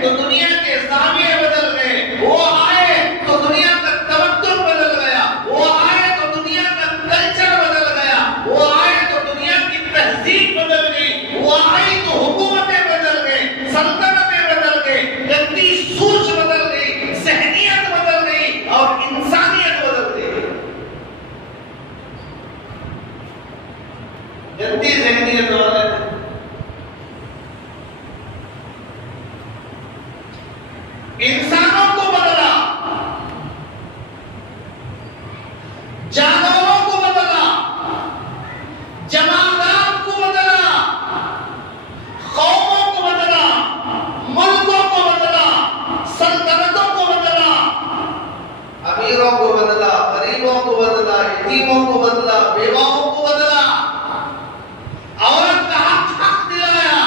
तो दुनिया के सामने बदल गए, वो आए तो दुनिया का तवज्जुह इंसानों को बदला, जानवरों को बदला, जमादार को बदला, कौमों को बदला, मुल्कों को बदला, सल्तनतों को बदला, अमीरों को बदला, गरीबों को बदला, यतीमों को बदला, बेवाओं को बदला। औरत का हक दिलाया,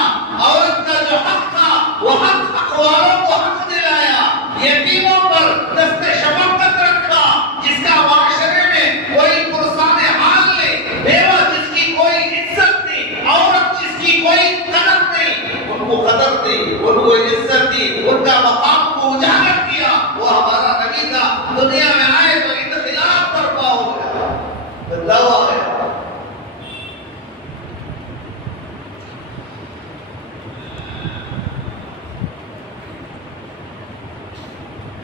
औरत का जो हक था वो हक वालों को हक दिलाया। यतीमों पर दस्ते शफकत रखा, जिसका माशरे में कोई पुरसाने हाल नहीं, बेवा जिसकी कोई इज्जत नहीं, औरत जिसकी कोई कदर नहीं, उनको कदर दी, उनको इज्जत दी, उनका मकाम को उजागर किया। वो हमारा नबी था, दुनिया में आए तो इख्तिलाफ बर्पा हो गया, बदलाव आ गया।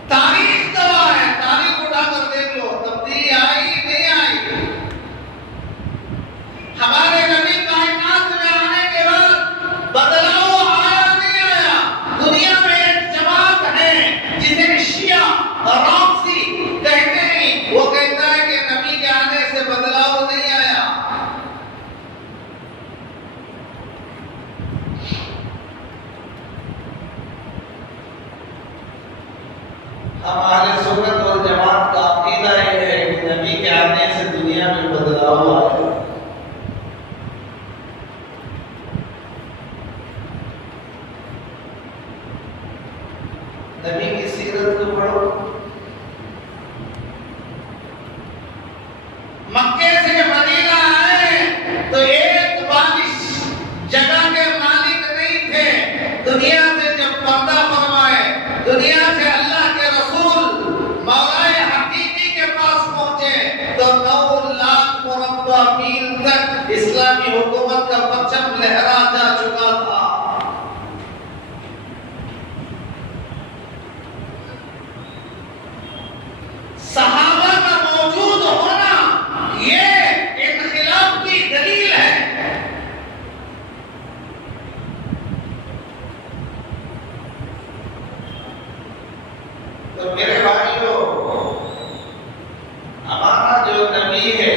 तारीख गवाह है, तारीख उठाकर देख लो, तब्दीली आई नहीं आई। हमारे नबी कायनात में आने के बाद बदलाव आया नहीं आया। दुनिया में एक जमात है जिसे शिया और रॉफसी कहते हैं, वो कहता है कि नबी के आने से बदलाव नहीं आया। हमारे सुन्नत और जमात का अकीदा है कि नबी के आने से दुनिया में बदलाव आया। नबी की सीरत को पढ़ो। मक्के से मदीना आए तो एक बारिश जगह के मालिक नहीं थे। दुनिया से जब पर्दा फरमाए, दुनिया से अल्लाह के रसूल मौलाए हकीकी के पास पहुंचे तो 9 लाख मुरब्बा मील तक इस्लामी हुकूमत का परचम लहरा जा चुका था। सहाबा का मौजूद होना ये इनक़िलाब की दलील है। तो मेरे भाइयों, हमारा जो नबी है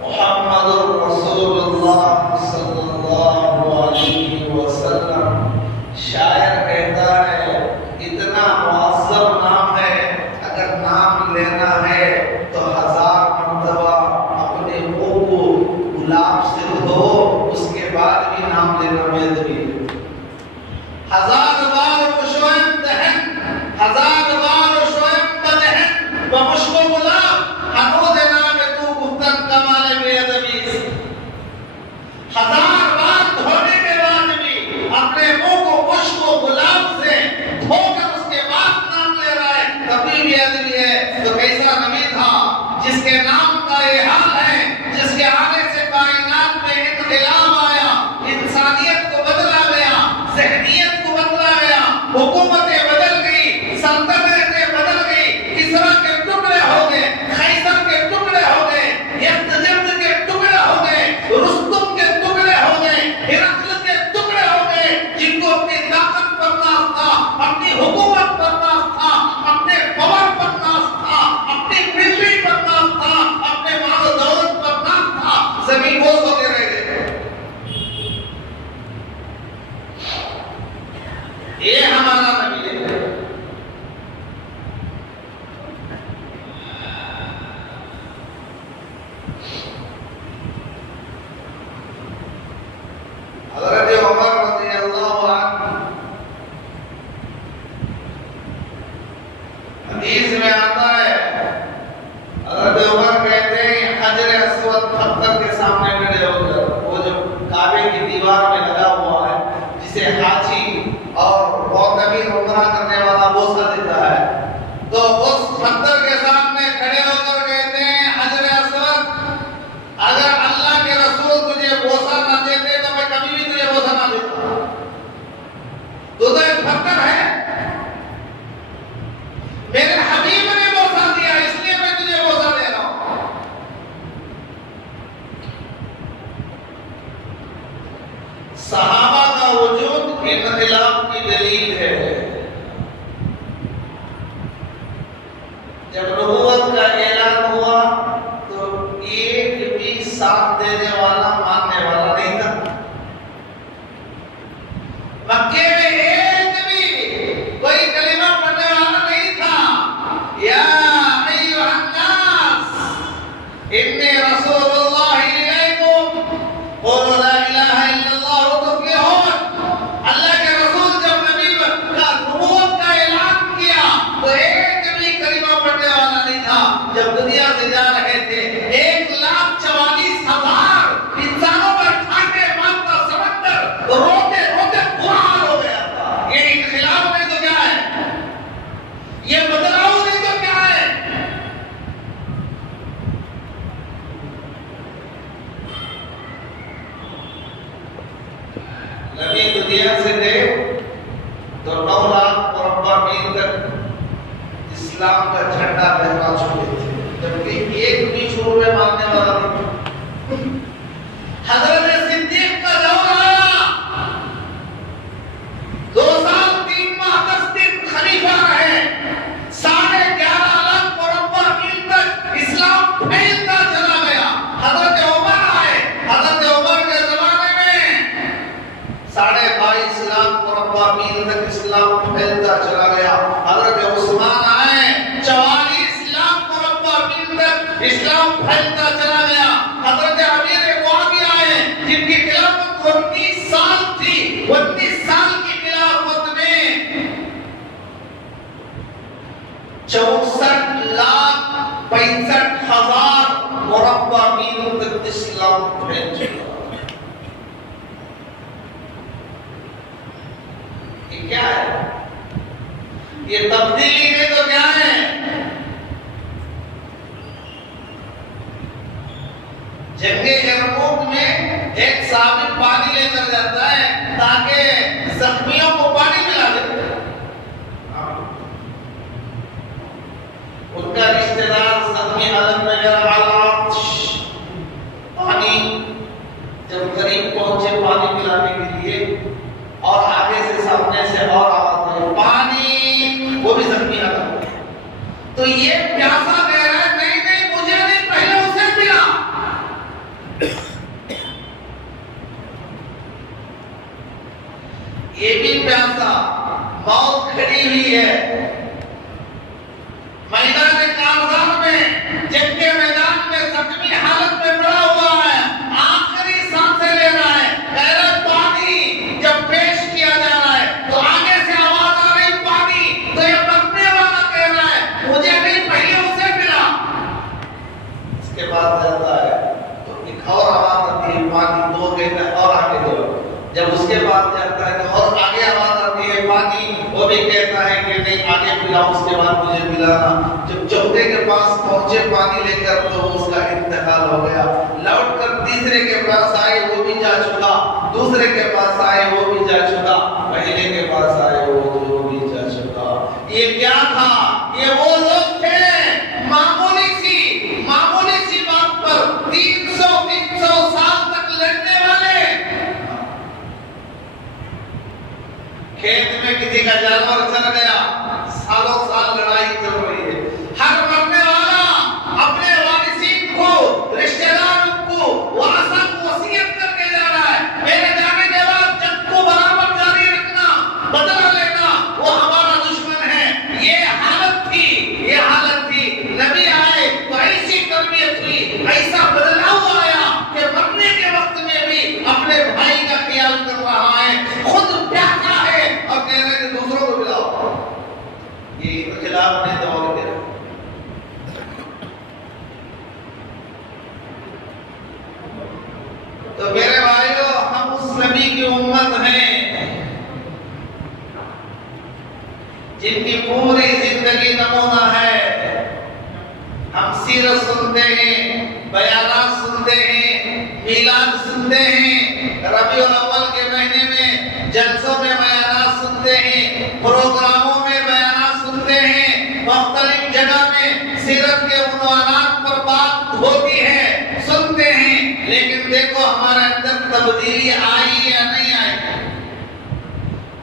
मुहम्मदुर रसूलुल्लाह सल्लल्लाहु अलैहि वसल्लम, शायर कहता है इतना मुअज़्ज़म नाम है, अगर नाम लेना है तो 1000 मर्तबा अपने मुंह को गुलाब से धो, उसके बाद भी नाम लेना बेदबी है। 1000 बार खुशवैन दहन, 1000 बार शुएब बदहन व मुश्को गुलाब, हनूद नाम तू गुफ्तन कमाल बेअदबी। 1000 बार धोने के बाद भी अपने मुंह को मुश्को गुलाब से धोकर उसके बाद नाम ले रहा है, तभी बेअदबी है। तो कैसा नबी था जिसके नाम का ये हाल है, जिसके आने से कायनात में इनक़िलाब आया, इंसानियत को बदला गया, ज़हनियत को बदला गया, हुकूमतें बदल गई, सल्तनतें बदल गई, किस्रा के टुकड़े हो गए, कैसर के टुकड़े हो गए, यज़्द के टुकड़े हो गए, रुस्तुम के टुकड़े हो गए, हिरक़ल के टुकड़े हो गए, जिनको अपनी ताकत पर नाज़ था, अपनी हुकूमत पर नाज़ था, अपने पावर पर नाज़ था, अपनी मिलिट्री पर नाज़ था, अपने माल दौलत पर नाज़ था, ज़मीन बोझ होके रह गए। ये हमारा नबी है। हज़रत उमर रज़ियल्लाहु अन्हु, हदीस में आता है, हज़रत उमर कहते हैं हजर अस्वद पत्थर के सामने खड़े होकर, वो जो काबे की दीवार में लगा हुआ है, जिसे हाजी और मोतमीर उम्रा करने वाला बोसा देता है, तो उस पत्थर के सामने खड़े होकर कहते हैं हजर अस्वद, अगर अल्लाह के रसूल तुझे बोसा न देते तो मैं कभी भी तुझे बोसा ना देता। तो एक पत्थर है, मेरे हबीब ने बोसा दिया, इसलिए मैं तुझे बोसा दे रहा हूं। सहाबा का वजूद इनक़िलाब की दलील है। तो 9 लाख मुरब्बा मील तक इस्लाम का झंडा लहरा चुके थे, जबकि एक भी झूठ में मानने वाला नहीं। हजरत सिद्दीक का दौर आया, 2 साल 3 माह 10 दिन खलीफा रहे, 11.5 लाख मुरब्बा मील तक इस्लाम फैलता चला गया। हजरत उमर आए, हजरत उमर के जमाने में 22.5 लाख मुरब्बा मील तक इस्लाम फैलता चला गया। हजरत उस्मान आए, 44 लाख मुरब्बा मील तक इस्लाम फैलता चला गया। हजरत अमीर मुआविया आए, जिनकी खिलाफत 19 साल थी, 19 साल की खिलाफत में 64,65,000 मुरब्बा मील तक इस्लाम फैल चुका। ये क्या है? ये तब्दीली में तो क्या है? जंगे यरमूक में एक साबित पानी लेकर जाता है ताकि जख्मियों को पानी पिला दे। उनका रिश्तेदार जख्मी हालत में पानी जब करीब पहुंचे पानी पिलाने के लिए, और आगे से सामने से और आवाज आई पानी, वो भी जख्मी हालत में। तो ये प्यासा कह रहा है नहीं नहीं मुझे नहीं, पहले उसे पिला। ये भी प्यासा, मौत खड़ी हुई है मैदान काज़ार में, जंग के मैदान में जख्मी हालत में पड़ा हुआ है, आखिरी सांसें ले रहा है, कह रहा है पानी। जब पेश किया जा रहा है तो आगे से आवाज आ रही पानी, तो ये मरने वाला कह रहा है मुझे नहीं, पहले उसे मिला। इसके बाद जाता है तो एक और आवाज आती है पानी, तो कहता है और आगे दो। जब उसके बाद जाता है तो और आगे आवाज आती है पानी, वो भी कहता है कि नहीं आगे पिलाओ, उसके बाद मुझे पिलाना। जब चौथे के पास पहुंचे पानी लेकर तो उसका इंतकाल हो गया। लौटकर तीसरे के पास आए, वो भी जा चुका। दूसरे के पास आए, वो भी जा चुका। पहले के पास आए, वो भी जा चुका। ये क्या था? ये वो लोग थे मामूली सी बात पर 300 साल तक लड़ने वाले। खेत में किसी का जानवर चल गया, सालों साल लड़ाई चल रही है। हर मरने वाला अपने वारिसीन को, रिश्तेदारों को, वारसा को वसीयत करके जा रहा है, मेरे जाने के बाद जंग को बराबर जारी रखना, बदला लेना, वो हमारा दुश्मन है। ये हालत थी। नबी आए तो ऐसी तरबियत हुई, ऐसा बदलाव आया कि मरने के वक्त में भी अपने भाई का ख्याल कर रहा है, खुद प्यासा है और कह रहे हैं दूसरों को मिलाओ। ये खिलाफ नहीं दबाओगे। तो मेरे भाइयों, हम उस नबी की उम्मत हैं जिनकी पूरी जिंदगी नमूना है। हम सीरत सुनते हैं, बयानात सुनते हैं, मिलाद सुनते हैं, रबीउल अव्वल के महीने में जलसों में बयानात सुनते हैं, प्रोग्रामों में बयानात सुनते हैं, मुख्तलिफ जगह में सीरत के उन्वानात पर बात होती है, सुनते हैं। लेकिन देखो हमारे अंदर तब्दीली आई या नहीं आई,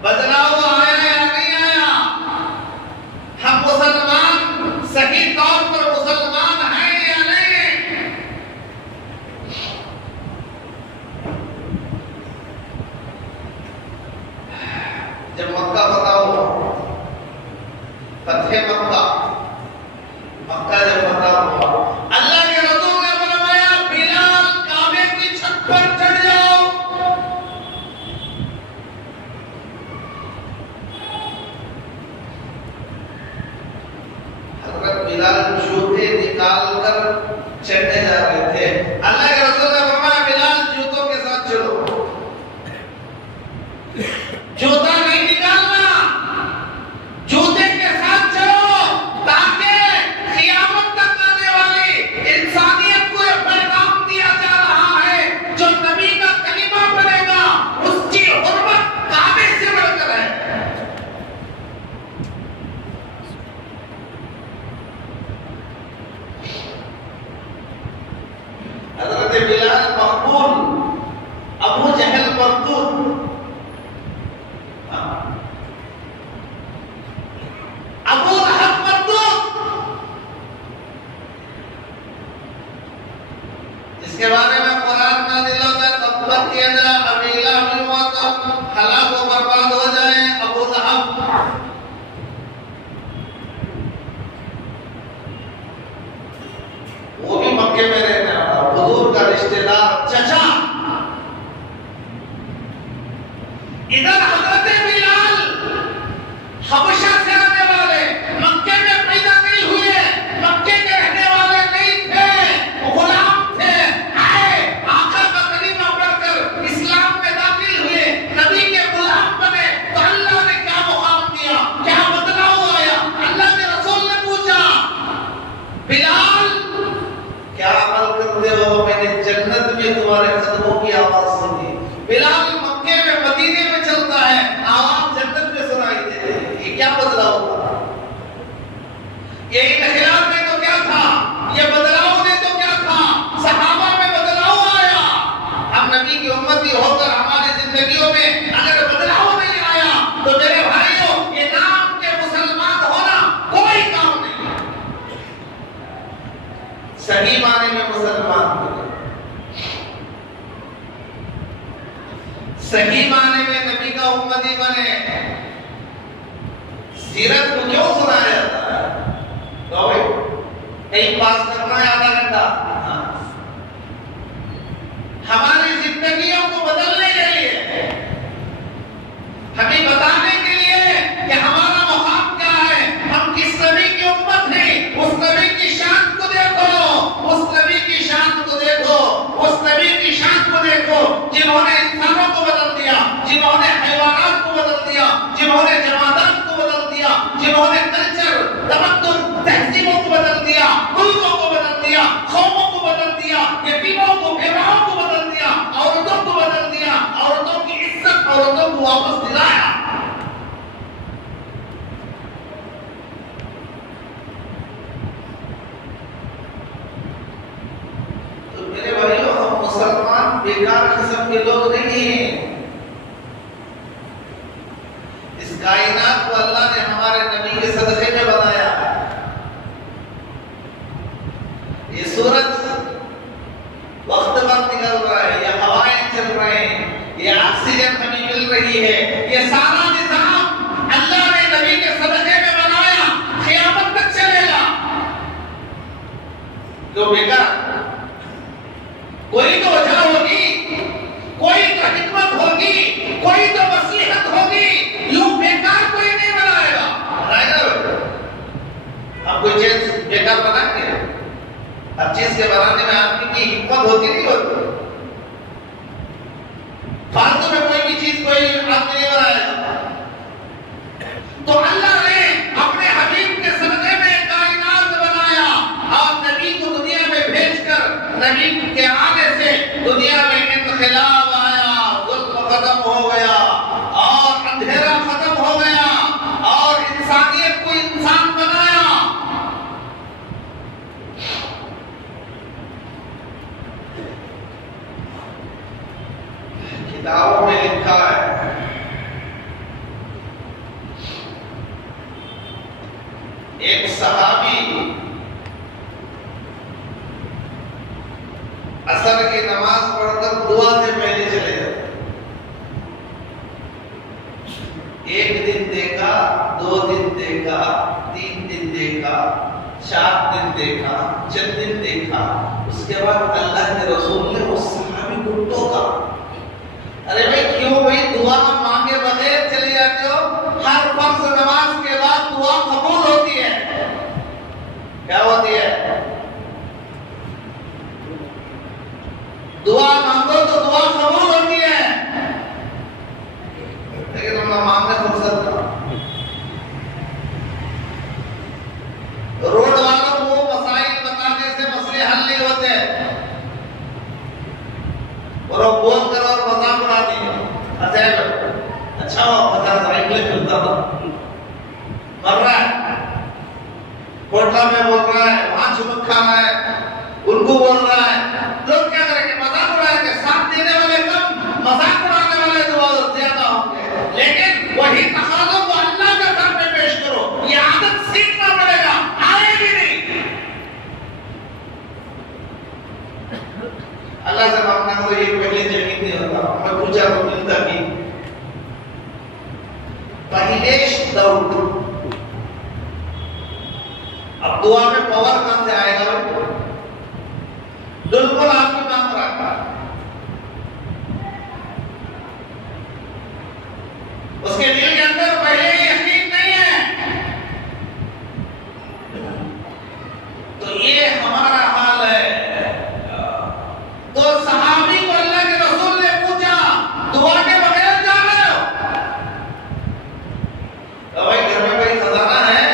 बदलाव आया या नहीं आया। हम मुसलमान सही तौर पर मुसलमान हैं या नहीं? जब मक्का फतह हुआ, फतह मक्का जब फतह हुआ, अल्लाह के रसूल ने फरमाया बिलाल काबे की छत पर चढ़ जाओ। हज़रत बिलाल जूते निकाल कर चढ़ने जा रहे थे। अल्लाह के रसूल ने फरमाया बिलाल जूतों के साथ चलो, जूता नहीं निकालना, जूते के साथ चलो, ताकि क़यामत तक आने वाली इंसानियत को यह पैगाम दिया जा रहा है, जो नबी का कलीमा पढ़ेगा उसकी हुर्मत काबे से बढ़कर है। मोहम्मदी बने। सीरत को क्यों सुनाया जाता है? तो भाई कहीं पास करना है आधा घंटा, हमारी जिंदगियों को बदलने के लिए, हमें बताने के लिए कि हमारा मुकाम क्या है, हम किस नबी की उम्मत हैं। उस नबी की शान को देखो, उस नबी की शान को देखो, उस नबी की शान को देखो जिन्होंने इंसानों को बदल दिया, जिन्होंने हैवानात को बदल दिया, जिन्होंने जमादात को बदल दिया, जिन्होंने कल्चर, तमद्दुन, तहजीबों को बदल दिया, मुल्कों को बदल दिया, कौमों को बदल दिया, यतीमों को, बेवाओं को बदल दिया, औरतों को बदल दिया, औरतों की इज्जत औरतों को वापस दिलाया। तो मेरे भाइयों, हम मुसलमान बेकार किस्म के लोग नहीं हैं। इस कायनात को अल्लाह ने हमारे नबी के सदक़े में बनाया। ये सूरज वक्त वक्त निकल रहा है, ये हवाएं चल रहे हैं, ये ऑक्सीजन हमें मिल रही है, ये सारा निजाम अल्लाह ने नबी के सदक़े में बनाया, क़यामत तक चलेगा। तो बेकार कोई तो वजह होगी, कोई तो हिकमत होगी, कोई तो मसलहत होगी, यूं बेकार कोई नहीं बनाएगा। हम कोई चीज बेकार बनाएंगे? हर चीज के बनाने में आदमी की हिम्मत होती नहीं होती। फालतू में कोई भी चीज कोई आदमी नहीं बनाएगा। तो अल्लाह ने अपने हबीब के सदक़े में कायनात बनाया और नबी को दुनिया में भेजकर नबी के आने से दुनिया में इनक़िलाब आया, ज़ुल्म खत्म हो गया और अंधेरा खत्म हो गया और इंसानियत को इंसान बनाया। किताबों में लिखा है, एक सहाबी असर की नमाज पढ़कर दुआ से पहले चले जाते। एक दिन देखा, 2 दिन देखा, 3 दिन देखा, 4 दिन देखा, 6 दिन देखा। उसके बाद अल्लाह के रसूल ने उस सहाबी को टोका, अरे भाई क्यों भाई दुआ मांगे बगैर चले जाते हो? हर फर्ज नमाज के बाद दुआ कबूल होती है। क्या होती है? दुआ मांगो तो दुआ कबूल होती है। लेकिन हम मांगने फुर्सत का रोड वालों को मसाइल बताने से मसले हल नहीं होते और वो बोल कर और मजाक उड़ा दिए। अच्छा हो, 50 साइकिल चलता था, मर रहा है, कोटला में बोल रहा है, वहां चुमक खा रहा है, उनको बोल रहा है। लोग क्या करेंगे? मजाक उड़ाएंगे। साथ देने वाले कम, मजाक उड़ाने वाले तो ज्यादा होंगे। लेकिन वही तकाज़ों को अल्लाह के सामने पेश करो, ये आदत सीखना पड़ेगा, आएगी नहीं। अल्लाह से मांगना तो ये पहले यकीन नहीं होता। मैं पूछा तो मिलता कि पहिलेश दौड़, अब दुआ में पावर कहां से आएगा? बिल्कुल आपकी मांग रखा, उसके दिल के अंदर पहले यकीन नहीं है। तो ये हमारा हाल है। तो सहाबी को अल्लाह के रसूल ने पूछा, दुआ के बगैर जा रहे हो? तो भाई घर में कोई खजाना है,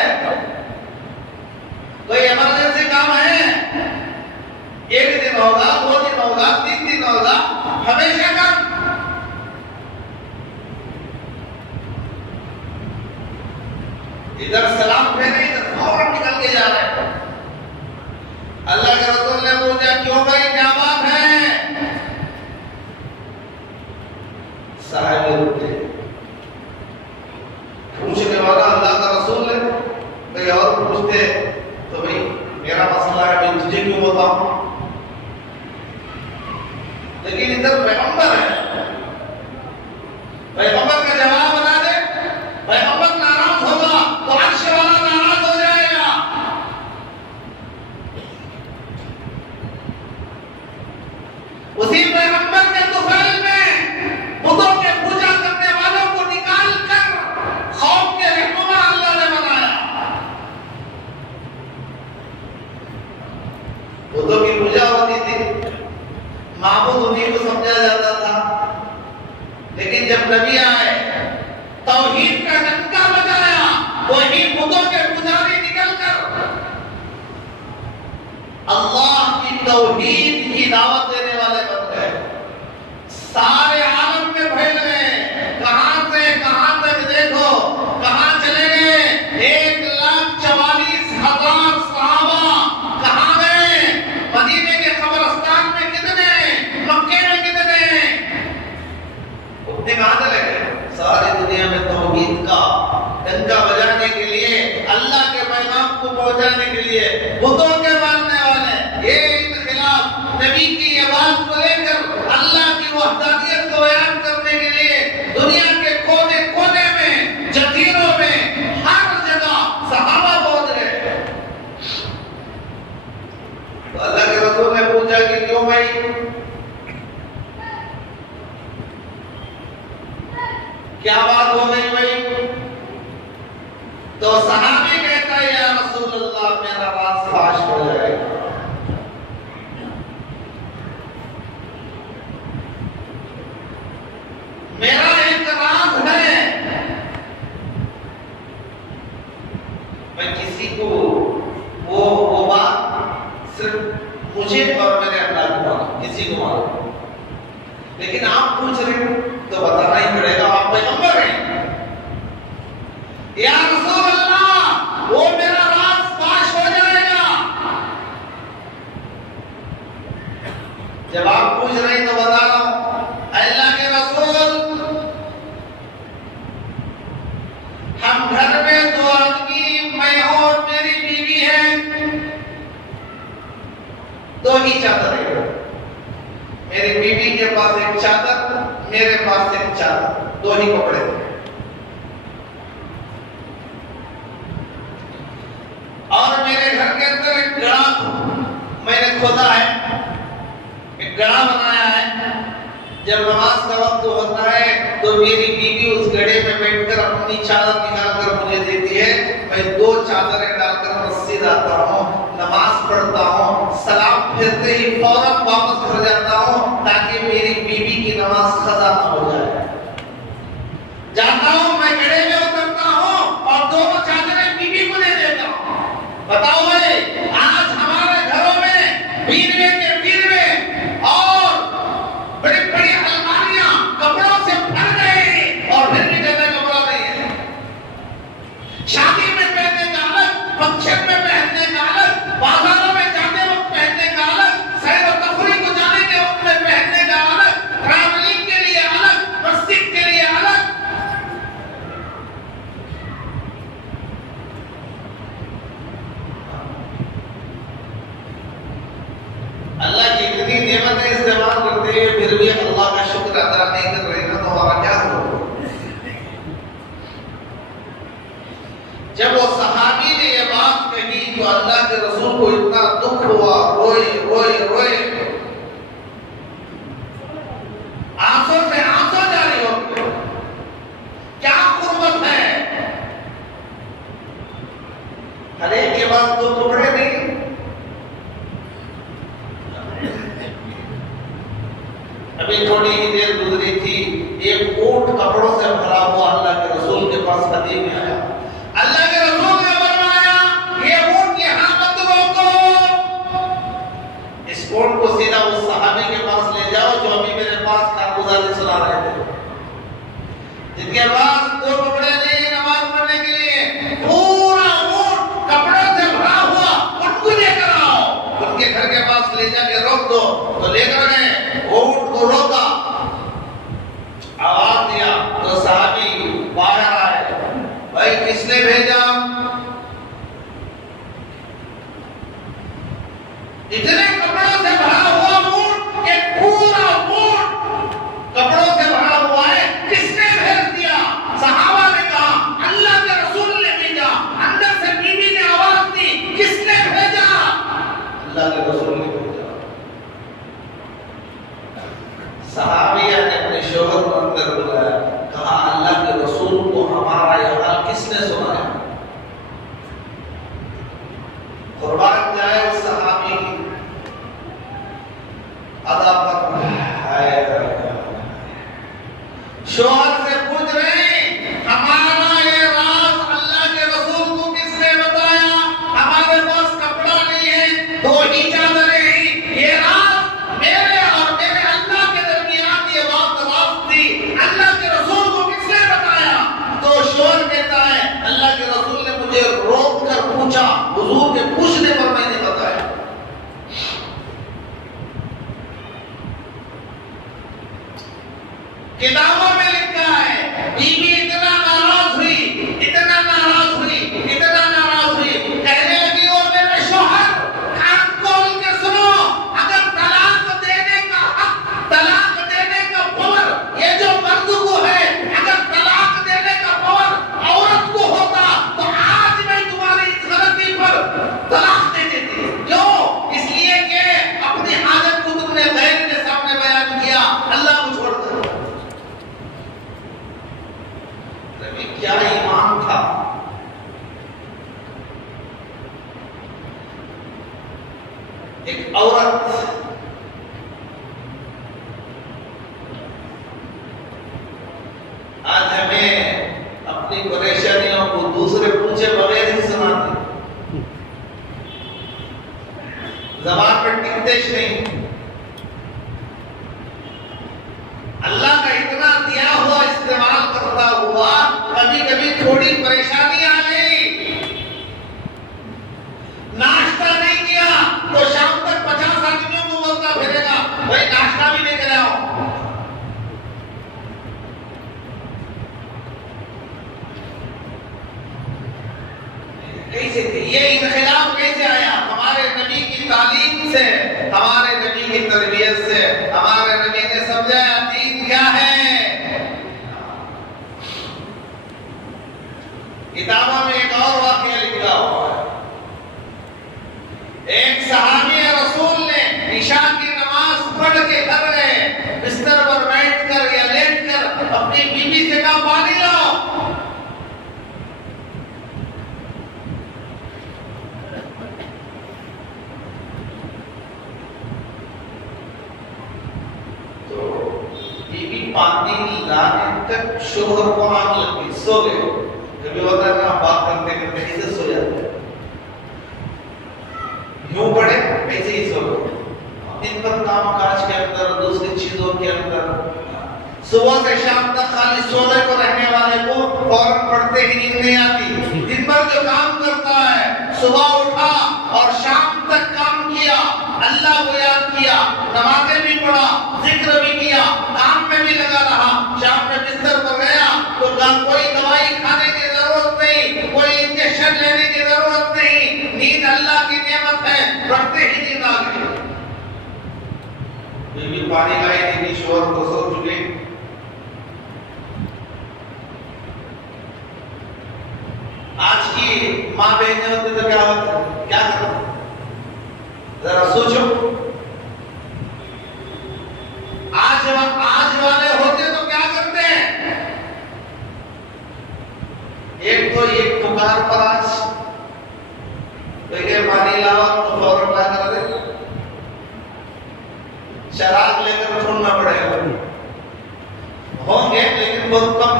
कोई इमरजेंसी काम है, 1 दिन होगा, 2 दिन होगा, 3 दिन होगा, हमेशा काम। इधर सलाम फेरे, इधर फौरन निकल के जा रहे हैं। अल्लाह के रसूल ने पूछा, क्यों भाई क्या बात है? साहिब रुके, पूछने वाला अल्लाह का रसूल है, भाई और पूछते तो भाई मेरा मसला है, मैं तुझे क्यों बताऊं? लेकिन इधर पैगंबर है, पैगंबर का जवाब तौहीद की दावत देने वाले बन गए, सारे आलम में फैल गए। कहां से कहां तक देखो, कहां चले गए? 1,44,000 सहाबा कहां गए? मदीने के कब्रिस्तान में कितने, मक्के में कितने, उतने कहां चले गए? सारी दुनिया में तौहीद का डंका बजाने के लिए, अल्लाह के पैगाम को पहुंचाने के लिए, बुतों के मानने वाले ये इनखिलाफ नबी की आवाज को लेकर अल्लाह की वहदानियत को बयान करने के लिए दुनिया के कोने कोने में, जजीरों में, हर जगह सहाबा पहुंच गए। तो अल्लाह के रसूल ने पूछा कि क्यों भाई? क्या बात हो गई भाई? तो सहाबी कहता है या रसूल अल्लाह, मेरा राज फाश हो जाएगा। मेरा एक राज है, मैं किसी को वो बात सिर्फ मुझे और मेरे अल्लाह को मालूम, किसी को मालूम। लेकिन आप पूछ रहे हो तो बताना ही पड़ेगा, आप पैगंबर हैं। या रसूल अल्लाह, वो मेरा राज फाश हो जाएगा। जब आप पूछ रहे हैं तो बता रहा हूं, अल्लाह के रसूल, हम घर में 2 आदमी, मैं और मेरी बीवी है, 2 ही चादर है। मेरी बीवी के पास एक चादर, मेरे पास एक चादर, 2 ही कपड़े। और मेरे घर के अंदर एक गड़ा मैंने खोदा है, एक गड़ा बनाया है। जब नमाज का वक्त होता है तो मेरी बीवी उस गड़े में बैठकर अपनी चादर निकालकर मुझे देती है। मैं 2 चादरें डालकर मस्जिद आता हूँ, नमाज पढ़ता हूँ, सलाम फिरते ही फौरन वापस घर जाता हूँ ताकि मेरी बीवी की नमाज खज़ा न हो जाए। जाता हूँ, मैं गड़े में उतरता हूँ और 2 चादरें बीवी को दे देता हूँ। बताओ भाई, आज हमारे घरों में बीरवे के बीरवे और बड़ी बड़ी अलमारियां कपड़ों से भर गई और फिर भी कहते कपड़ा नहीं है। शादी में पहनने का अलग, फंक्शन में पहनने का अलग, बाजारों में जाते वक्त पहनने का अलग, सैर और तफरीह को जाने के वक्त में पहनने का अलग, ट्रैवलिंग के लिए अलग, मस्जिद के लिए अलग। अल्लाह की इतनी नेमतें इस्तेमाल करते हुए फिर भी अल्लाह का शुक्र अदा नहीं कर रहे ना, तो हमारा क्या होगा? जब वो सहाबी ने ये बात कही तो अल्लाह के रसूल को इतना दुख हुआ, रोए रोए रोए, आंसू से आंसू जारी हो गए। क्या कुर्बत है? हर एक के पास 2 टुकड़े नहीं। अभी थोड़ी ही देर गुजरी थी, एक ऊंट कपड़ों से भरा हुआ अल्लाह के रसूल के पास खदीम में आया। अल्लाह के रसूल ने फरमाया, ये ऊंट यहां मत रोको, इस ऊंट को सीधा उस सहाबी के पास ले जाओ जो अभी मेरे पास कारगुजारी सुना रहे थे, जिनके पास 2 कपड़े नहीं नमाज पढ़ने के लिए। पूरा ऊंट कपड़ों से भरा हुआ, उनको लेकर आओ, उनके घर के पास ले जाके रोक दो। तो लेकर गए, ऊंट को रोका, आवाज दिया तो सहाबी बाहर आए। भाई किसने भेजा? इतने कपड़ों से भरा हुआ ऊंट, एक पूरा ऊंट कपड़ों से भरा हुआ है, किसने भेज दिया? सहाबा ने कहा अल्लाह के रसूल ने भेजा। अंदर से बीवी ने आवाज दी, किसने भेजा? अल्लाह के रसूल ने भेजा। सहाबिया ने अपने शोहर को अंदर बुलाया, कहा अल्लाह के रसूल को हमारा यह हाल किसने सुनाया? औरत आज हमें अपनी परेशानियों को दूसरे पूछे बगैर ही सुनाती, ज़बान पर टिकते ही नहीं। अल्लाह का इतना दिया हुआ इस्तेमाल करता हुआ कभी कभी थोड़ी परेशानी आ गई, नाश्ता नहीं किया तो शाम तक 50 आदमियों को बोलता फिरेगा भाई नाश्ता भी लेकर आओ। कैसे ये इनकलाब कैसे आया? हमारे नबी की तालीम से, हमारे नबी की तरबियत से। हमारे नबी ने समझाया दीन क्या है। किताबों में एक और वाकया लिखा हुआ है, एक सहाबी रसूल ने इशा की नमाज पढ़ के घर गए, बिस्तर पर बैठकर या लेटकर अपनी बीवी से कहा पानी लाओ। पानी लाने तक शोहर को आग लग गई, सो गए। कभी होता है ना, बात करते करते ऐसे सो जाते हैं, यूं पड़े ऐसे ही सो गए। दिन भर काम काज के अंदर, दूसरी चीजों के अंदर, सुबह से शाम तक खाली सोने को रहने वाले को फौरन पढ़ते ही नींद नहीं आती। दिन भर जो काम करता है, सुबह उठा और शाम तक काम किया, अल्लाह को याद किया, नमाजें भी पढ़ा, जिक्र भी किया, काम में भी लगा रहा, शाम में बिस्तर पर गया तो कोई दवाई खाने की जरूरत नहीं, कोई इंजेक्शन लेने की जरूरत नहीं, नींद अल्लाह की नेमत है, पढ़ते ही नींद आ गई। बीवी पानी लाई नहीं, शोहर को सो चुके। आज की माँ बहनें होती तो क्या होता, क्या करते? जरा सोचो, आज वाले होते तो क्या करते हैं? एक तो एक पुकार पर आज देखिए पानी लाओ तो फौरन ला कर दे, शराब लेकर छोड़ना पड़ेगा, होंगे लेकिन बहुत कम।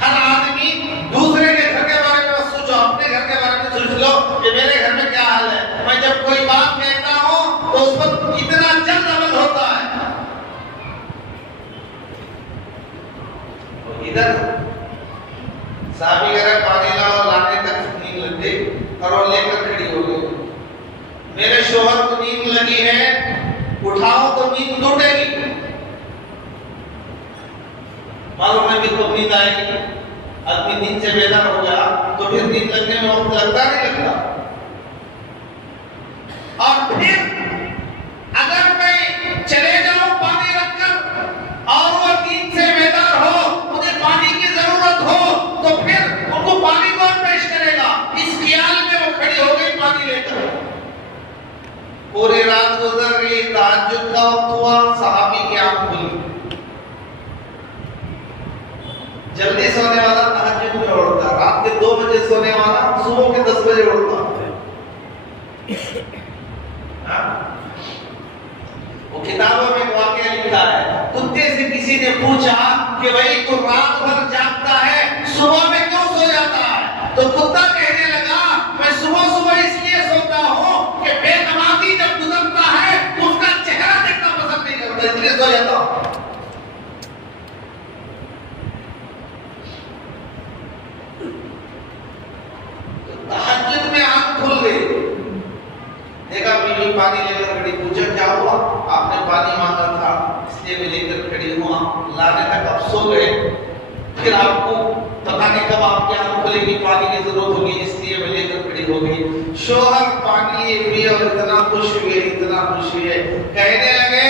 हर आदमी दूसरे के घर के बारे में सोचो, अपने घर के बारे में सोच लो कि मेरे घर में क्या हाल है। मैं जब कोई बात कहता हूं तो उस पर कितना जल्द अमल होता है। तो इधर साहबी अगर पानी लाने तक नींद लग गई और वो लेकर खड़ी हो गई, मेरे शोहर को नींद लगी है, उठाओ तो नींद टूटेगी। मालूम है कि तो नींद आएगी, आदमी नींद से बेदार हो गया तो फिर नींद लगने में वक्त लगता नहीं लगता। और फिर अगर मैं चले जाऊं पानी रखकर और वो नींद से बेदार हो, मुझे पानी की जरूरत हो, तो फिर उनको पानी कौन पेश करेगा? इस ख्याल में वो खड़ी हो गई पानी लेकर। पूरी रात गुजर गई, तहज्जुद का वक्त हुआ, सहाबी की आंख खुली। जल्दी सोने वाला तहज्जुद में उठता, रात के 2 बजे सोने वाला सुबह के 10 बजे उठता। वो किताबों में वाकया लिखा है, कुत्ते से किसी ने पूछा कि भाई तू रात भर जागता है, सुबह में क्यों सो जाता है? तो कुत्ता कहने लगा, मैं सुबह सुबह इसलिए सोता हूँ कि बेनमाजी जब गुजरता है उसका चेहरा देखना पसंद नहीं करता, इसलिए सो जाता हूँ। तहज्जुद में आंख खुल गई, देखा बीवी पानी लेकर खड़ी, पूछा क्या हुआ? आपने पानी मांगा था इसलिए मैं लेकर खड़ी हूँ, लाने तक आप सो गए, फिर आपको पता नहीं कब आपकी आंख खुलेगी, पानी की जरूरत होगी इसलिए मैं लेकर खड़ी हो गई। शोहर पानी पिए और इतना खुश हुए, इतना खुश हुए, कहने लगे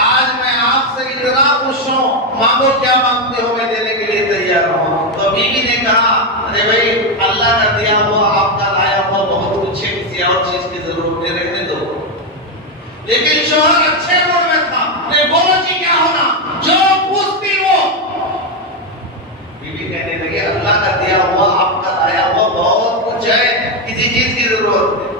आज मैं आपसे इतना खुश हूँ, मांगो क्या मांगते हो, मैं देने के लिए तैयार हूँ। तो बीवी ने कहा अरे भाई अल्लाह का दिया हुआ, आपका लाया हुआ बहुत कुछ है, किसी और चीज की जरूरत नहीं, रहने दो। लेकिन शोहर अच्छे मूड में था, ने बोलो जी क्या होना, जो पूछती वो। बीवी कहने लगी अल्लाह का दिया हुआ, आपका लाया हुआ बहुत कुछ है, किसी चीज की जरूरत नहीं।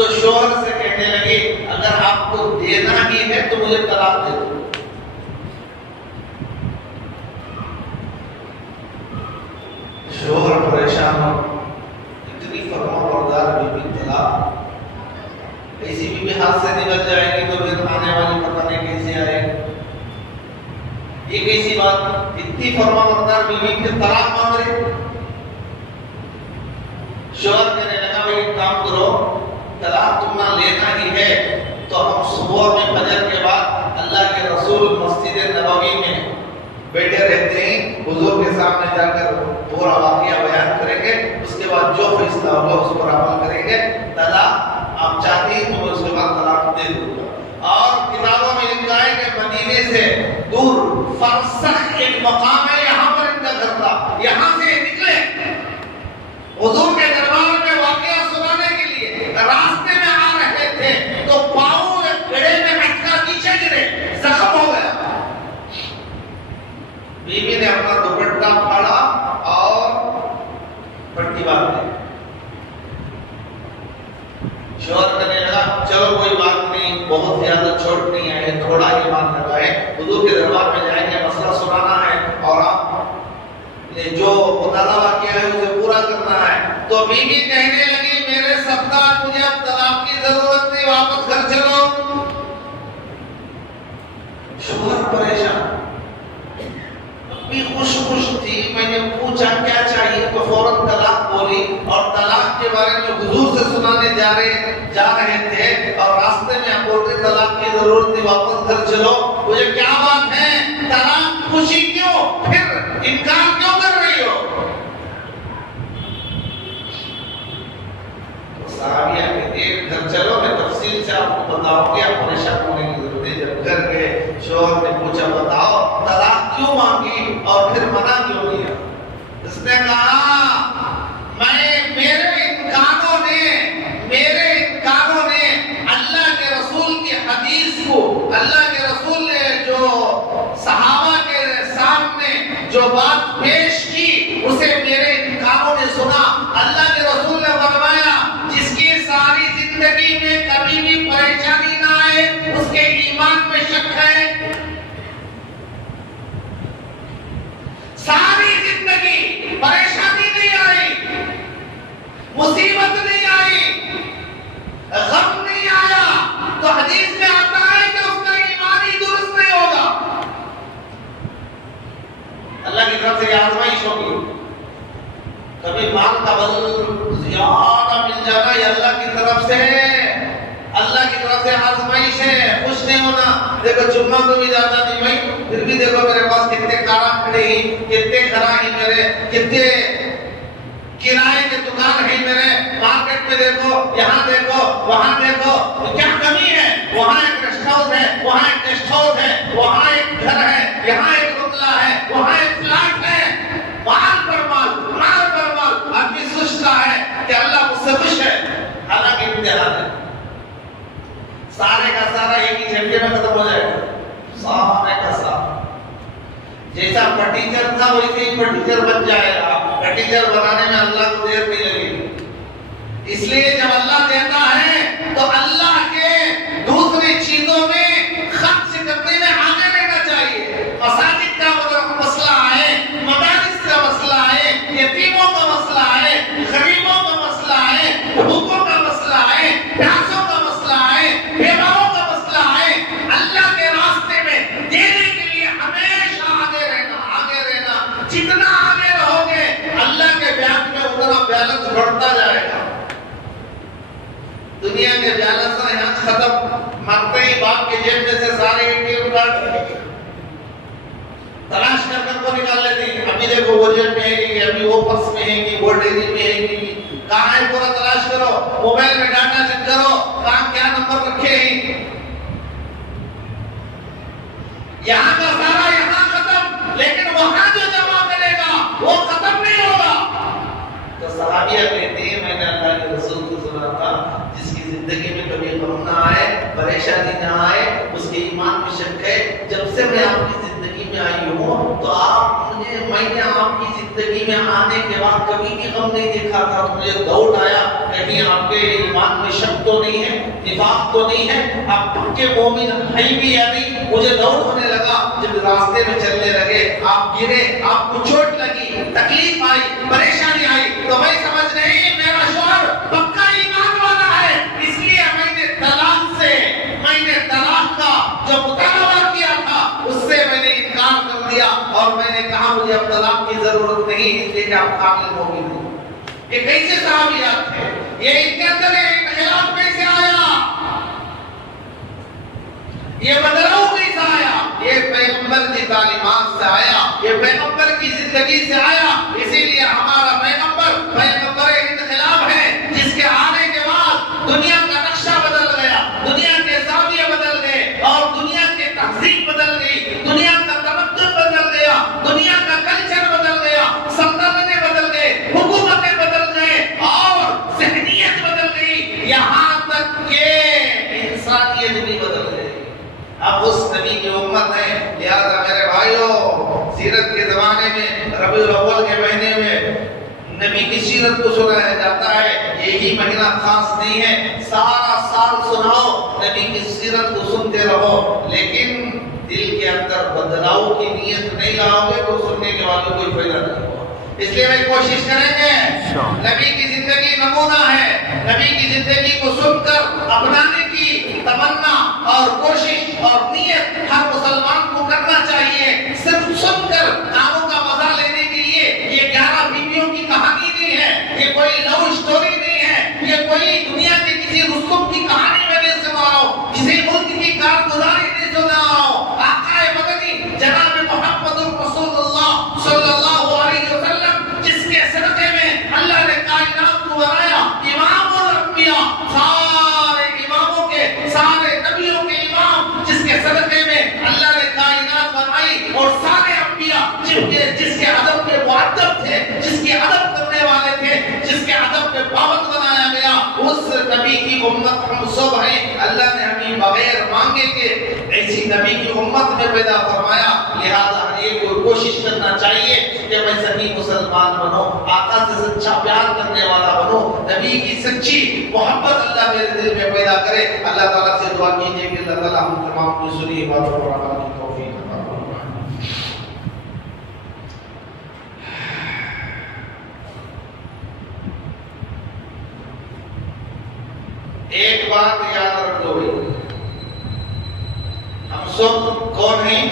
तो शोहर से कहने लगी अगर आपको देना ही है तो मुझे तलाक दे दो। शोहर परेशान हो, इतनी फरमाबरदार बीवी तलाक, ऐसी बीवी हाथ से निकल जाएगी तो फिर आने वाली पता नहीं कैसे आएगी। ये कैसी बात, इतनी फरमाबरदार बीवी के तलाक मांग रही। शोहर कहने लगा भाई एक काम करो, तलाक तुम ना लेना ही है तो हम सुबह में फजर के बाद अल्लाह के रसूल मस्जिद नबवी में बैठे रहते हैं, हुजूर के सामने जाकर पूरा वाकया बयान करेंगे, उसके बाद जो फैसला होगा उस पर अमल करेंगे। तलाक आप चाहती हैं तो मैं उसके बाद तलाक दे दूंगा। और किताबों में लिखा है कि मदीने से दूर फरसख एक मकाम है, यहाँ पर इनका घर था, यहाँ से निकले हुजूर के दरबार में वाकया सुनाने के लिए, रास्ते में आ रहे थे तो पांव गड्ढे में अटका नीचे गिरे, जख्म हो गया। बीवी ने अपना दुपट्टा फाड़ा और पट्टी बांध दी। शोहर करने लगा चलो कोई बात नहीं, बहुत ज्यादा चोट नहीं आई, थोड़ा ही मान लगाए, हुजूर के दरबार में जाएंगे, मसला सुनाना है और आप जो मुतालबा किया है उसे पूरा करना है। तो बीवी कहने लगी मेरे सरदार मुझे अब तलाक की जरूरत नहीं, वापस घर चलो। शोहर परेशान, खुश थी, मैंने पूछा क्या चाहिए तो फौरन तलाक बोली और तलाक के बारे में हुजूर से सुनाने जा रहे थे और रास्ते में बोल रहे तलाक की जरूरत नहीं, वापस घर चलो। मुझे क्या बात है, तलाक खुशी क्यों, फिर इनकार क्यों कर रही हो? तो साहबिया कहती है घर चलो, मैं तफसील से आपको बताऊंगी, आप परेशान होने की जरूरत नहीं। जब घर गए शोहर ने पूछा बताओ तलाक क्यों मांगी और फिर मना क्यों किया? उसने कहा मेरे इन कानों ने अल्लाह के रसूल की हदीस को, अल्लाह के रसूल ने जो सहाबा के सामने जो बात पेश की उसे मेरे इन कानों ने सुना। अल्लाह के रसूल ने फरमाया जिसकी सारी जिंदगी में कभी भी परेशानी ना आए उसके ईमान में शक है। सारी जिंदगी परेशानी नहीं आई, मुसीबत नहीं आई, गम नहीं आया तो हदीस में आता है कि उसका ईमान ही दुरुस्त नहीं होगा। अल्लाह की तरफ से आजमाइश होगी, कभी माल का बल ज्यादा मिल जाना, ये अल्लाह की तरफ से आजमाइश है, खुश नहीं होना। देखो जुम्मा को भी जाता नहीं भाई, फिर भी देखो मेरे पास कितने कारा खड़े ही, कितने खरा ही मेरे, कितने किराए के दुकान है मेरे, मार्केट में देखो, यहाँ देखो, वहाँ देखो, क्या कमी है? वहाँ एक रेस्ट हाउस है, वहाँ एक गेस्ट हाउस है, वहाँ एक घर है, यहाँ एक बंगला है, वहाँ एक फ्लैट है, माल पर माल, माल पर माल। आदमी सोचता है कि अल्लाह मुझसे खुश है, हालांकि इम्तिहान है। सारे का सारा एक ही झटके में खत्म हो जाएगा, सारे का सारा। जैसा फर्नीचर था वैसे ही फर्नीचर बन जाएगा। फर्नीचर बनाने में अल्लाह को देर नहीं लगेगी। इसलिए जब अल्लाह देता है तो अल्लाह के दूसरी चीजों में खर्च करने में आगे रहना चाहिए। मसाजिद का मसला है, मदारिस का मसला है, यतीमों का मसला है, गरीबों का मसला है, भूखों का मसला है, प्यासों का मसला है, बेवाओं का मसला है। अल्लाह के रास्ते में देने के लिए हमेशा आगे रहना। जितना आगे रहोगे अल्लाह के बैंक में उतना बैलेंस बढ़ता जाएगा। दुनिया के बैलेंस यहाँ खत्म, मरते ही बाप के जेब में से सारे एटीएम कार्ड तलाश कर को निकाल लेते हैं। अभी देखो वो जेब में है कि अभी वो पर्स में है कि वो डेयरी में है कि कहाँ है, पूरा तलाश करो, मोबाइल में डाटा चेक करो, कहाँ क्या नंबर रखे हैं। यहाँ का सारा यहाँ खत्म, लेकिन वहां जो जमा करेगा वो खत्म नहीं होगा। तो सहाबिया कहते हैं मैंने अल्लाह के रसूल को सुना था जिसकी जिंदगी में कभी गम ना आए, परेशानी ना आए, उसके ईमान में शक है। जब से मैं आपकी जिंदगी में आई हूँ तो मैंने आपकी जिंदगी में आने के बाद कभी भी गम नहीं देखा था। मुझे डाउट आया कि कहीं आपके ईमान में शक तो नहीं है, निफाक तो नहीं है, आप पक्के मोमिन है भी या नहीं। मुझे डाउट होने लगा जब रास्ते में चलने लगे, आप गिरे, आपको चोट लगी, तकलीफ आई, परेशानी आई, तो मैं समझ नहीं मेरा शौहर पक्का ईमान वाला है, इसलिए मैंने तलाक का जो मुतालबा किया था उससे मैंने इनकार कर दिया और मैंने कहा मुझे अब तलाक की जरूरत नहीं, इसलिए कि आप काबिल मोमिन हो। ये कैसे सहाबियात थे? ये इनके अंदर इख्तिलाफ कैसे आया? ये बदलाव कैसे आया? ये पैगंबर की तालीमात से आया, ये पैगंबर की जिंदगी से आया। इसीलिए हमारा पैगंबर इख्तिलाफ है, जिसके आने के बाद दुनिया का नक्शा बदल गया, दुनिया के ज़ाविये बदल गए और दुनिया की तहज़ीब बदल गई, दुनिया का तमद्दुन बदल गया, दुनिया का कल्चर बदल गया, सल्तनतें बदल गए, हुकूमतें बदल गए और ज़हनियत बदल गई, यहाँ तक के इंसानियत भी बदल गई। अब उस नबी की उम्मत है, लिहाजा मेरे भाइयों, सीरत के ज़माने में रबीउल अव्वल के महीने में नबी की सीरत को सुनाया जाता है। यही महीना खास नहीं है, सारा साल सुनाओ, नबी की सीरत को सुनते रहो, लेकिन दिल के अंदर बदलाव की नीयत नहीं लाओगे तो सुनने के बाद कोई फायदा नहीं होगा। इसलिए भाई कोशिश करेंगे, नबी की जिंदगी नमूना है, नबी की जिंदगी को सुनकर अपनाने की तमन्ना और कोशिश और नीयत हर मुसलमान को करना चाहिए। सिर्फ सुनकर कानों का मजा लेने के लिए ये 11 बीवियों की कहानी नहीं है, ये कोई लव स्टोरी नहीं है, ये कोई दुनिया के किसी रुस्तुम की कहानी में नहीं सुना रहा हूं, किसी मुल्क की कारगुजारी नहीं सुना रहा हूं। आका मदनी जनाब मुहम्मदुर रसूलुल्लाह सल्लल्लाहु अलैहि वसल्लम, जिसके सदक़े में अल्लाह ने कायनात को बनाया, इमामुल अंबिया, सारे इमामों के, सारे नबियों के इमाम, जिसके सदक़े में अल्लाह ने कायनात बनाई और सारे अंबिया जिसके अदब के मुअद्दब थे, जिसके अदब करने वाले थे, जिसके अदब के पाबंद बनाया गया, उस नबी की उम्मत हम सब हैं। अल्लाह ने हमें बगैर मांगे के ऐसी नबी की उम्मत में पैदा फरमाया। लिहाजा हर एक को कोशिश करना चाहिए कि मैं सही मुसलमान बनो, आका से सच्चा प्यार करने वाला बनो, नबी की सच्ची मोहब्बत अल्लाह मेरे दिल में पैदा करे। अल्लाह ताला से दुआ कीजिए कि अल्लाह ताला हम तमाम को सुनी बातों पर अमल की तौफीक अता फरमाए। एक बात याद रखो भाई, हम सब कौन हैं?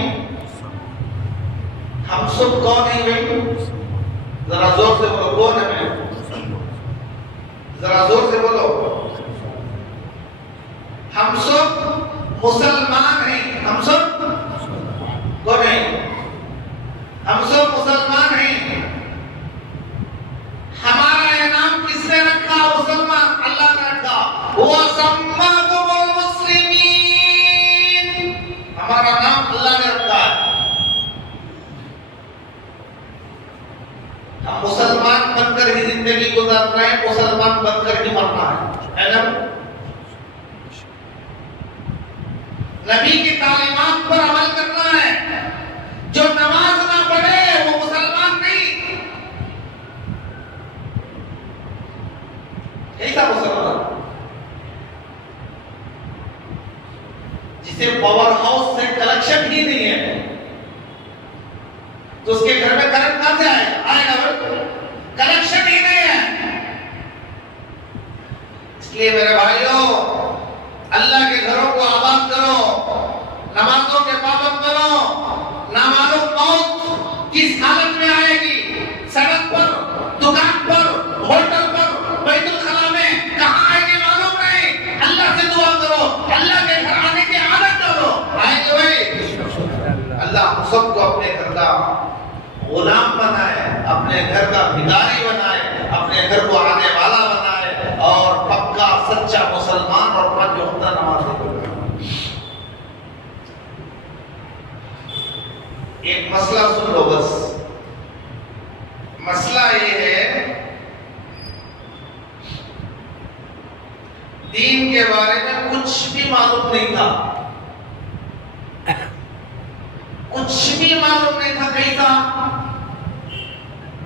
हम सब कौन हैं भाई? जरा जोर से बोलो, कौन है मैं? जरा जोर से बोलो। हम सब मुसलमान हैं, हम सब कौन हैं? हम सब मुसलमान हैं। हमारा यह नाम किसने रखा? मुसलमान, अल्लाह ने रखा। वो सम्माकुमुल मुस्लिमीन, हमारा नाम अल्लाह ने रखा है। हम मुसलमान बनकर ही जिंदगी गुजारना है, मुसलमान बनकर ही मरना है ना? नबी की तालीमात पर अमल करना है। जो नमाज ना पढ़े वो मुसलमान नहीं। कैसा मुसलमान? जिसे पावर हाउस से कलेक्शन ही नहीं है, तो उसके घर में करंट कहां से आएगा? कलेक्शन ही नहीं है। इसलिए मेरे भाइयों, अल्लाह के घरों को आबाद करो, नमाजों के पाबंद बनो। ना मालूम मौत किस हालत में आएगी, सड़क पर, दुकान पर, होटल पर, बैतुल खला में कहां आएगी मालूम नहीं। अल्लाह से दुआ करो, अल्लाह के घर आने की आदत डालो। आएंगे भाई। अल्लाह हम सबको अपने घर का गुलाम बनाए, अपने घर का भिखारी बनाए, अपने घर को आने वाला बनाए और पक्का सच्चा मुसलमान और पांच वक्त नमाज़ बनाए। एक मसला सुन लो बस। मसला ये है, दीन के बारे में कुछ भी मालूम नहीं था, कुछ भी मालूम नहीं था। कैसा?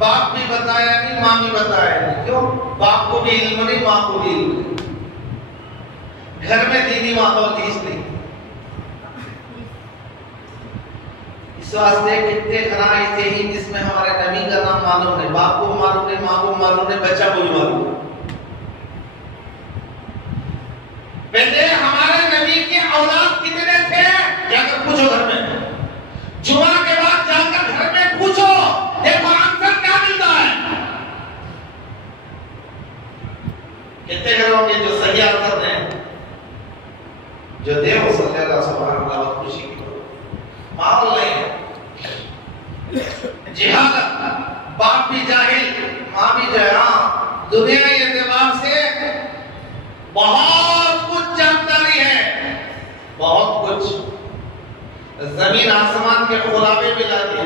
बाप भी बताया नहीं, माँ भी बताया नहीं। क्यों? बाप को भी इल्म नहीं, माँ को भी इल्म नहीं, घर में दीनी माहौल इसलिए। इस वास्ते कितने घर ऐसे ही जिसमें हमारे नबी का नाम मालूम नहीं, बाप को मालूम नहीं, माँ को मालूम नहीं, बच्चा को भी मालूम नहीं। पहले हमारे नबी के औलाद कितने थे जाकर पूछो घर में, जुमा के बाद जाकर घर में पूछो, देखो आंसर क्या मिलता है। कितने घर होंगे जो सही आंसर दें, जो देव सल्लल्लाहु अलैहि वसल्लम खुशी की माहौल नहीं। जिहालत, बाप भी जाहिल, माँ भी जहाँ, दुनिया के एतबार से बहुत कुछ जानकारी है, बहुत कुछ, जमीन आसमान के खुलावे भी ला दिए,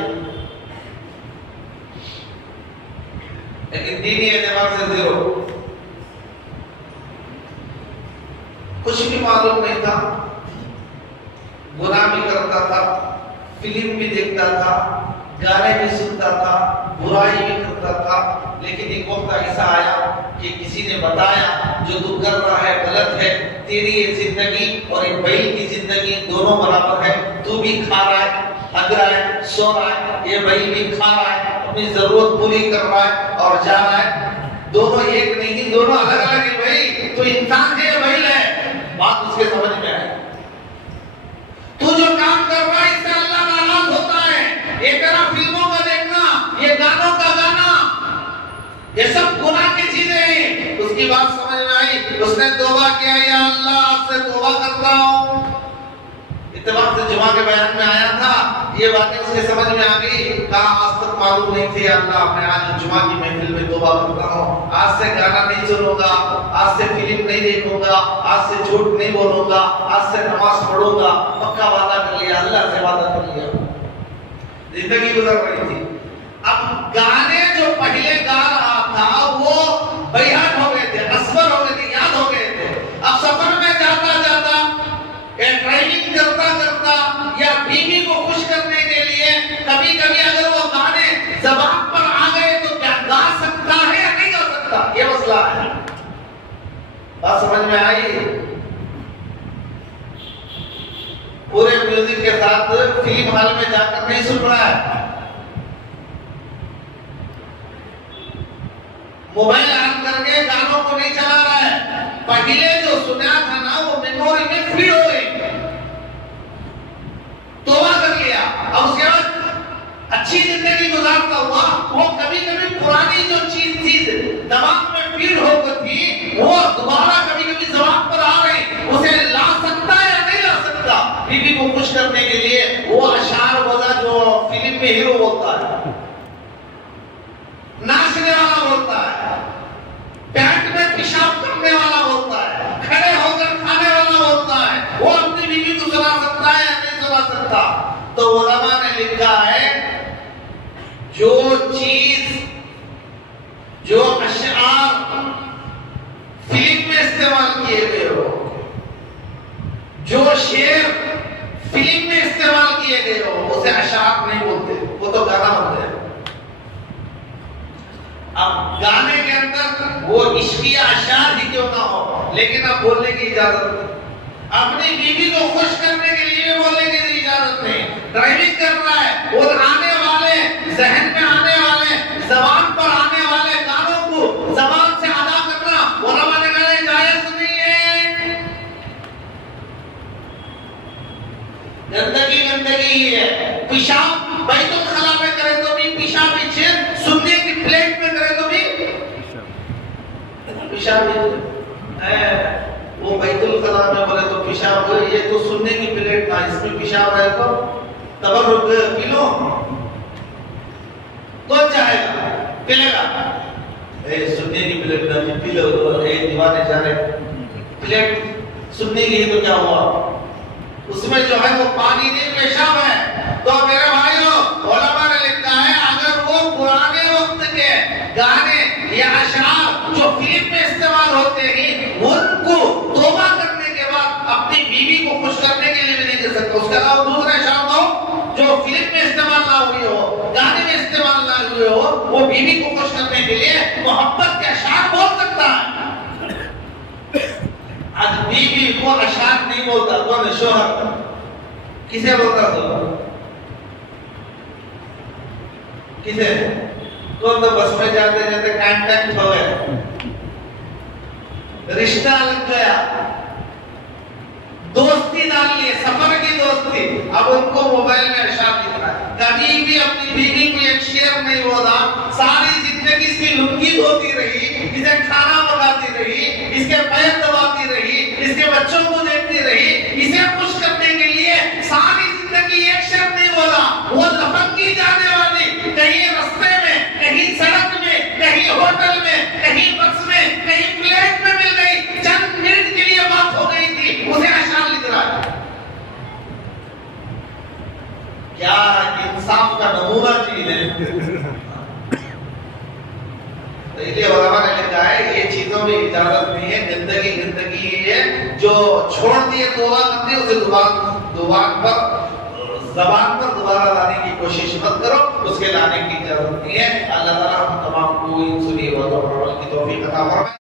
लेकिन दीनी एतबार से जीरो, कुछ भी मालूम नहीं था, गुनाह भी करता था, फिल्म भी देखता था, गाने भी सुनता था, बुराई भी करता था। लेकिन एक वक्त ऐसा आया कि किसी ने बताया जो तू कर रहा है गलत है, तेरी ये जिंदगी और एक बैल की जिंदगी दोनों बराबर है, तू भी खा रहा है, हग रहा है, सो रहा है, ये बैल भी खा रहा है, अपनी जरूरत पूरी कर रहा है और जा रहा है, दोनों एक नहीं, दोनों अलग अलग है। भाई तू इंसान है या बैल है, बात उसके समझ में आई। तू जो काम कर रहा है इससे अल्लाह नाराज होता है, ये तेरा फिल्मों का देखना, ये गानों का गाना, ये सब गुनाह की चीजें हैं। उसकी बात समझ में आई, उसने तौबा किया, या अल्लाह आपसे तौबा करता हूं। इत्तेफाक से जुमा के बयान में आया था, ये बातें उसके समझ में आ गई, कहा आज तक मालूम नहीं थी, अल्लाह मैं आज जुमा की महफिल में तौबा करता हूं, आज से गाना नहीं सुनूंगा, आज से फिल्म नहीं देखूंगा, आज से झूठ नहीं बोलूंगा, आज से नमाज पढ़ूंगा, पक्का वादा कर लिया, अल्लाह से वादा कर लिया। जिंदगी गुजर रही थी। अब गाने जो पहले गा रहा था वो बेहद हो गए थे, असफर हो गए थे, याद हो गए थे। अब सफर में जाता जाता या ड्राइविंग करता करता या बीवी को खुश करने के लिए कभी कभी अगर वो गाने ज़बान पर आ गए तो क्या गा सकता है या नहीं गा सकता, ये मसला है। बात समझ में आई? पूरे म्यूजिक के साथ फिल्म हॉल में जाकर नहीं सुन रहा है, मोबाइल ऑन करके गानों को नहीं चला रहा है। पहले जो सुना था ना वो मेमोरी में फीड हो गई, तौबा कर लिया, अब उसके बाद अच्छी जिंदगी गुजारता हुआ, वो कभी कभी पुरानी जो चीज थी दिमाग में फीड हो गई थी, वो दोबारा कभी कभी जबान पर आ गई, उसे ला सकता है या नहीं ला सकता। बीवी को खुश करने के लिए वो अशार बोला जो फिल्म में हीरो बोलता है, नाचने वाला बोलता है, पैंट में पेशाब करने वाला बोलता है, खड़े होकर खाने वाला बोलता है, वो अपनी बीवी को सुना सकता है या नहीं सुना सकता। तो उलमा ने लिखा है जो चीज, जो अशआर फिल्म में इस्तेमाल किए गए हो, जो शेर फिल्म में इस्तेमाल किए गए हो, उसे अशआर नहीं बोलते, वो तो गाना होता है। अब गाने के अंदर वो इश्किया अशार ही क्यों ना हो, लेकिन अब बोलने की इजाजत नहीं, अपनी बीवी को खुश करने के लिए बोलने की इजाजत नहीं। ड्राइविंग कर रहा है और आने वाले जहन में आने वाले जबान पर आने वाले गानों को जबान से अदा करना उलमा ने कहा जायज नहीं है। गंदगी गंदगी ही है। पेशाब बैतुल खला में करे तो भी पेशाब पीछे, सुनने की प्लेट में करे तो भी पेशाब है। वो बैतुल खला में बोले तो पेशाब, ये तो सुनने की प्लेट ना, इसमें पेशाब रहे तो तबर्रुक पी लो तो चाहेगा पिलेगा, सुनने की प्लेट ना पी लो, दीवाने जाने प्लेट सुनने की ही तो क्या हुआ, उसमें जो है वो पानी नहीं पेशाब है। तो मेरे भाइयों उलमा ने लिखा है अगर वो पुराने वक्त के गाने या अशआर जो फिल्म में इस्तेमाल होते हैं उनको तौबा करने के बाद अपनी बीवी को खुश करने के लिए भी नहीं कर सकता, उसके अलावा दूसरे अशआर हो जो फिल्म में इस्तेमाल ना हुए हो, गाने में इस्तेमाल ना हुए हो, वो बीवी को खुश करने के लिए मोहब्बत के अशार बोल सकता है। आज बीवी को अशार नहीं बोलता, कौन शोहर किसे बोलता? तो किसे? तो बस में जाते जाते कांटेक्ट हो गए, रिश्ता लग गया, दोस्ती डाल लिए, सफर की दोस्ती। अब उनको मोबाइल में अशार दिख रहा है। कभी भी अपनी बीवी को एक शेर नहीं बोला, सारी जिंदगी इसकी लुंगी धोती रही, इसे खाना मंगाती रही, इसके पैर दबाती रही, इसके बच्चों को देखती रही, इसे खुश करने के लिए सारी जिंदगी एक शेर नहीं बोला। वो लपकी जाने वाली, कहीं रास्ते में, कहीं सड़क में, कहीं होटल में, कहीं बस में, कहीं फ्लैट में मिल गई, चंद मिनट के लिए बात हो गई थी, उसे अशार लिख रहा है। क्या इंसाफ का नमूना चीज है। तो इसलिए उलमा ने लिखा है ये चीजों में इजाजत नहीं है, जिंदगी है जो छोड़ दिए तौबा करते उसे ज़बान पर दोबारा लाने की कोशिश मत करो, उसके लाने की इजाजत नहीं है। अल्लाह ताला हम तमाम को इन सुनी व अमल की तौफीक अता फरमाए।